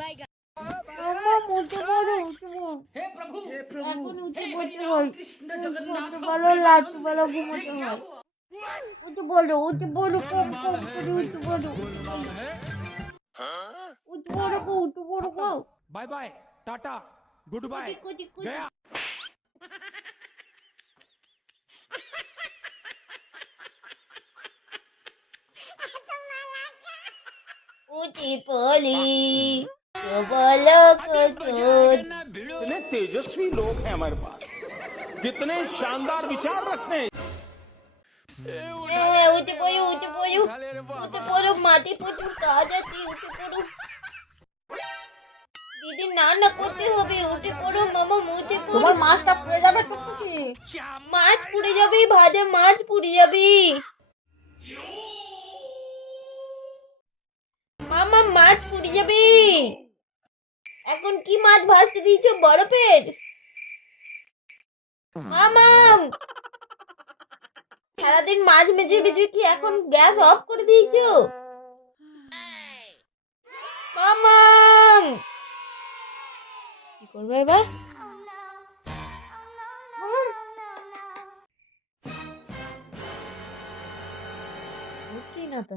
আমার উঠে পড়ো উঠে পড়ো এখন উঠে পড়তে হয় ঘুমোতে ভালো লাট্টু ভালো ঘুমোতে হয় উঠে পড়ো কম কম করে উঠে পড়ো উঠে পড়ো গো bye bye tata goodbye কুচি কুচি गया উঠে পড়ি বলো কচুর कितने तेजस्वी लोग हैं हमारे पास कितने शानदार विचार रखते हैं উঠে পড়ো উঠে পড়ো মাটি প্রচুর কাজ আছে উঠে পড়ো দিদি না করতে হবে উঠে পড়ো মামা উঠে পড়ো তোমার মাছটা পুড়ে যাবে টুকটুকি। মাছ পুড়ে যাবে ভাজা মাছ পুড়ে যাবে মামা মাছ পুড়ে যাবে এখন কি মাছ ভাজতে দিয়েছো বরফের মামা সারাদিন মাছ মেজে মেজে কি এখন গ্যাস অফ করে দিয়েছো মামা কি করবে এবার উঠছি না তো